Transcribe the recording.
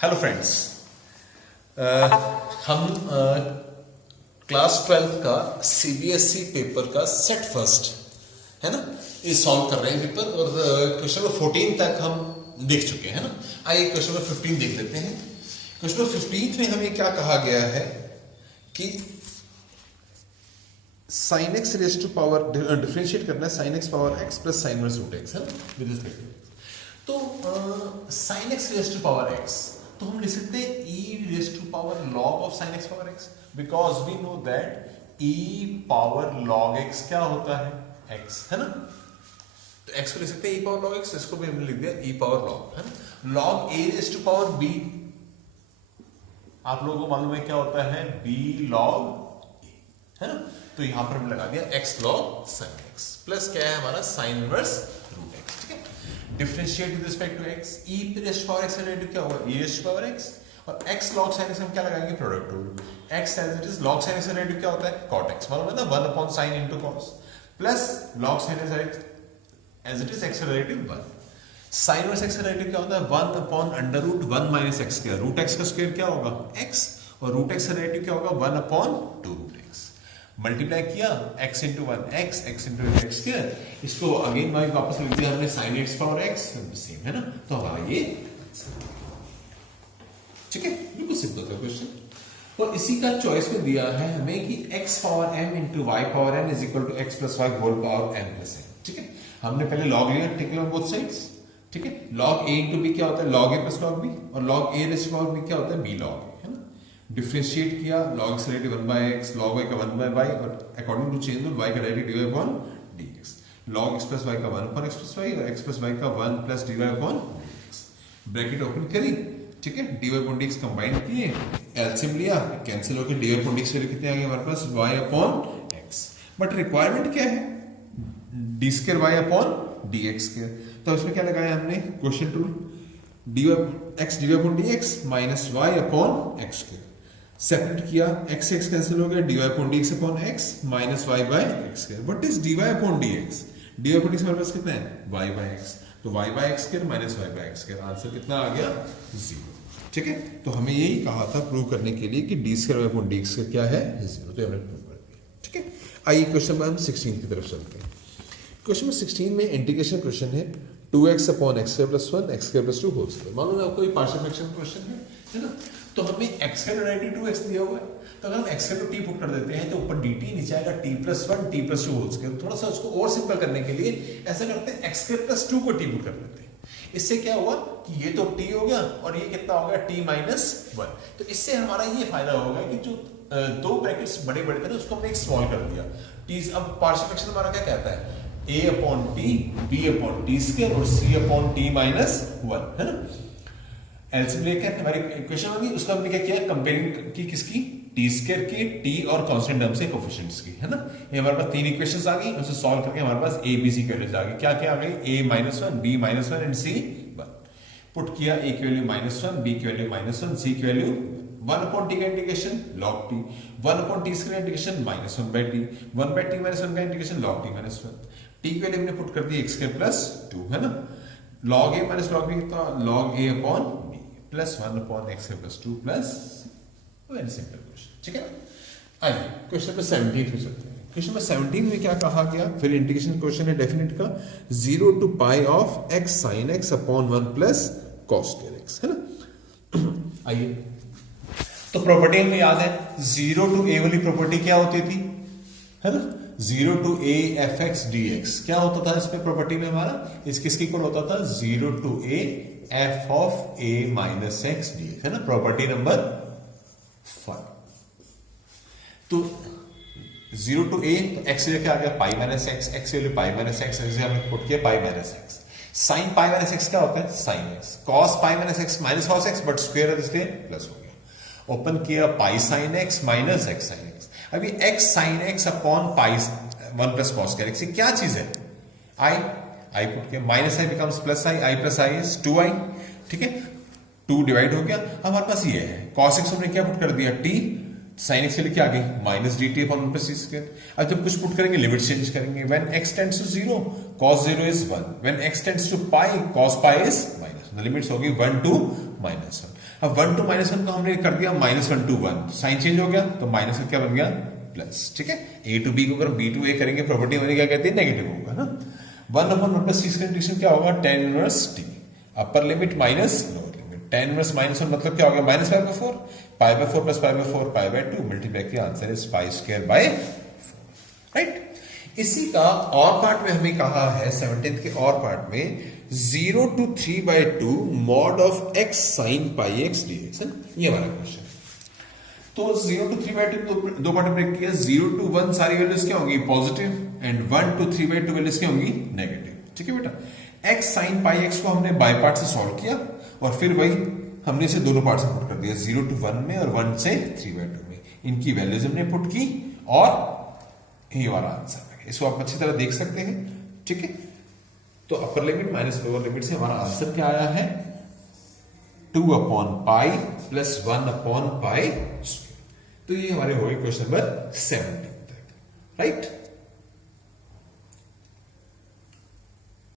Hello friends, हम class 12 का CBSE paper का सेट फर्स्ट है ना, ये सॉल्व कर रहे हैं पेपर। और क्वेश्चन नंबर 14 तक हम देख चुके हैं ना। आइए क्वेश्चन नंबर 15 देख लेते हैं। क्वेश्चन नंबर 15 में हमें क्या कहा गया है कि sine x raise to power differentiate करना है, sine x power x plus sine inverse root x है ना, विद रिस्पेक्ट टू। तो sine x raise to power x तो हम लिख सकते हैं e raise to power log of sine x power x, because we know that e power log x क्या होता है, x है ना। तो x को लिख सकते हैं e पावर लॉग x, इसको भी हमने लिख दिया e पावर लॉग है ना। Log a raise to power b, आप लोगों को मालूम है क्या होता है, b लॉग a है ना। तो यहां पर हमने लगा दिया x log sine x plus क्या है हमारा साइन इनवर्स रूट x, ठीक है। Differentiate with respect to x, e raise to power x का डेरिवेटिव क्या होगा, e raise to power x, और x log sin x हम क्या लगाएंगे, product rule. x as it is log sin x का डेरिवेटिव क्या होता है, cot x, मालूम है ना, 1 upon sin into cos, plus log sin x as it is x का डेरिवेटिव 1, sin इनवर्स x का डेरिवेटिव क्या होता है, 1 upon under root 1 minus x square, root x का स्क्वायर क्या होगा x, और रूट x का डेरिवेटिव क्या होगा 1 अपॉन 2 रूट x। मल्टीप्लाई किया x into 1 x into x square, इसको अगेन वापस लिख दिया हमने sin x power x, same है ना। तो हमारा ये ठीक है, बिल्कुल सिंपल था क्वेश्चन। और इसी का चॉइस में दिया है हमें कि x power m into y power n is equal to x plus y whole power m plus n, ठीक है। हमने पहले लॉग लिया, टेक ऑन बोथ साइड्स, ठीक है। लॉग a इंटू b क्या होता है, log a plus log b, और log a raise to power b क्या होता है, b लॉग a, है ना। डिफरेंशिएट किया, log x का derivative 1 by x, log y का 1 बाय y, और according to change rule y का derivative dy upon dx, log x plus y का 1 अपॉन x प्लस y, और x प्लस y का 1 plus dy upon dx। Bracket open करी, ठीक है, dy upon dx combine किए, LCM लिया, cancel होकर dy अपॉन dx वैल्यू कितने आ गए हमारे पास, y upon x। But requirement क्या है, d square y upon dx square. तो इसमें क्या लगाया हमने, quotient rule, x dy upon dx minus y upon x square. Separate किया, x x कैंसिल हो गया, dy upon dx upon x minus y by x square. What is dy upon dx, dy upon dx हमारे पास कितना है, y by x, तो y by x square minus y by x square, answer कितना आ गया 0, ठीक है। तो हमें यही कहा था प्रूव करने के लिए कि d square upon dx square क्या है 0, तो हमने प्रूव कर दिया, ठीक है। आइए क्वेश्चन नंबर 16 की तरफ चलते हैं। क्वेश्चन नंबर 16 में इंटीग्रेशन क्वेश्चन है, 2x upon x square plus 1 x square plus 2 whole square. मालूम है आपको ये पार्शियल फ्रैक्शन क्वेश्चन है ना। तो हमें x का डेरिवेटिव 2x दिया हुआ है, तो अगर हम x का t पुट कर देते हैं तो ऊपर dt नीचे आएगा t plus 1 t plus 2 whole square. थोड़ा सा उसको और सिंपल करने के लिए ऐसा करते हैं, x स्क्वायर प्लस 2 को t पुट कर देते हैं। इससे क्या हुआ कि ये तो t हो गया और ये कितना हो गया t माइनस 1। तो इससे हमारा ये फायदा होगा कि जो दो ब्रैकेट्स बड़े बड़े थे ना उसको हमने एक स्मॉल कर दिया। t अब पार्शियल फ्रैक्शन हमारा क्या कहता है, a upon t b upon t square और c अपॉन t माइनस 1, है ना। एलसीएम लेकर हमारी इक्वेशन होगी, उसका हमने क्या किया, कंपेयरिंग की किसकी, टी स्क्वायर की, टी और कांस्टेंट टर्म से कोफिशिएंट्स की, है ना। ये हमारे पास तीन इक्वेशंस आ गई, उसे सॉल्व करके हमारे पास ए बी सी की वैल्यूज आ गई। क्या क्या आ गई, a minus 1 b minus 1 and c 1। Put किया, a की वैल्यू माइनस 1, b की वैल्यू माइनस 1, c की वैल्यू 1 अपॉन t का integration log t, 1 upon t square integration minus 1 by t, 1 by t minus 1 का integration log t minus 1। t की value हमने put कर दी x स्क्वायर प्लस 2, है ना। log a minus log b कितना, log a upon plus 1 upon x plus 2 plus, very simple question, ठीक है। आइए क्वेश्चन नंबर 17 पे चलते हैं। क्वेश्चन नंबर 17 में क्या कहा गया, फिर इंटीग्रेशन क्वेश्चन है डेफिनेट का, 0 to pi of x sin x upon 1 plus cos square x, है ना। आइए, तो प्रॉपर्टी हमें याद है, 0 टू a वाली प्रॉपर्टी क्या होती थी, है ना, 0 टू a fx dx क्या होता था इसमें प्रॉपर्टी में हमारा, इस किसकी इक्वल होता था, 0 to a f of a minus x dx, है ना, प्रॉपर्टी नंबर 5। तो 0 टू a, तो x लेके आ गया pi minus x, x value pi minus x, इसे हमने पुट किया pi minus x। Sine pi minus x क्या होता है, sine x, cos pi minus x minus cos x, but square इसलिए प्लस हो गया। ओपन किया, pi sine x minus x sine x। अभी x sine x upon pi 1 plus cos square x, क्या चीज है, i पुट किया, minus i becomes plus i plus i is 2i, ठीक है। 2 डिवाइड हो गया, हमारे पास ये है, cos x हमने क्या पुट कर दिया t, साइन x से लेके आ गई minus dt upon 1 plus c square. अब जब कुछ पुट करेंगे लिमिट चेंज करेंगे, when x tends to 0 cos 0 is 1, when x tends to pi cos pi is minus, the limits होगी 1 टू -1। अब 1 to -1 को हमने कर दिया -1 to 1, साइन चेंज हो गया तो माइनस का क्या बन गया प्लस, ठीक है। a to b को अगर b to a करेंगे प्रॉपर्टी हमारी क्या कहती है नेगेटिव होगा ना। 1/1 + c कंडीशन क्या होगा tan inverse t, upper limit minus lower limit, tan inverse -1 मतलब क्या हो गया -π/4, π/4 + π/4 π/2 मल्टीप्लाई किया आंसर इज π²/4, राइट। इसी का और पार्ट में हमें कहा है 17th के और पार्ट में 0 to 3/2 mod of x sin πx dx, ये वाला क्वेश्चन। तो 0 to 3/2 दो पार्ट में ब्रेक किया, 0 to 1 सारी वैल्यूज क्या होंगी पॉजिटिव एंड 1 to 3/2 वैल्यूज क्या होंगी नेगेटिव, ठीक है बेटा। x sin πx को हमने बाय पार्ट से सॉल्व किया और फिर वही हमने इसे दोनों पार्ट से पुट कर दिया, 0 to 1 में और 1 से 3/2 में, इनकी वैल्यूज हमने पुट की और ये वाला आंसर। इसको आप अच्छी तरह देख सकते हैं, ठीक है। तो upper limit minus lower limit से हमारा आंसर क्या आया है 2/π + 1/π²। तो ये हमारे हो गए क्वेश्चन नंबर 17 तक, राइट।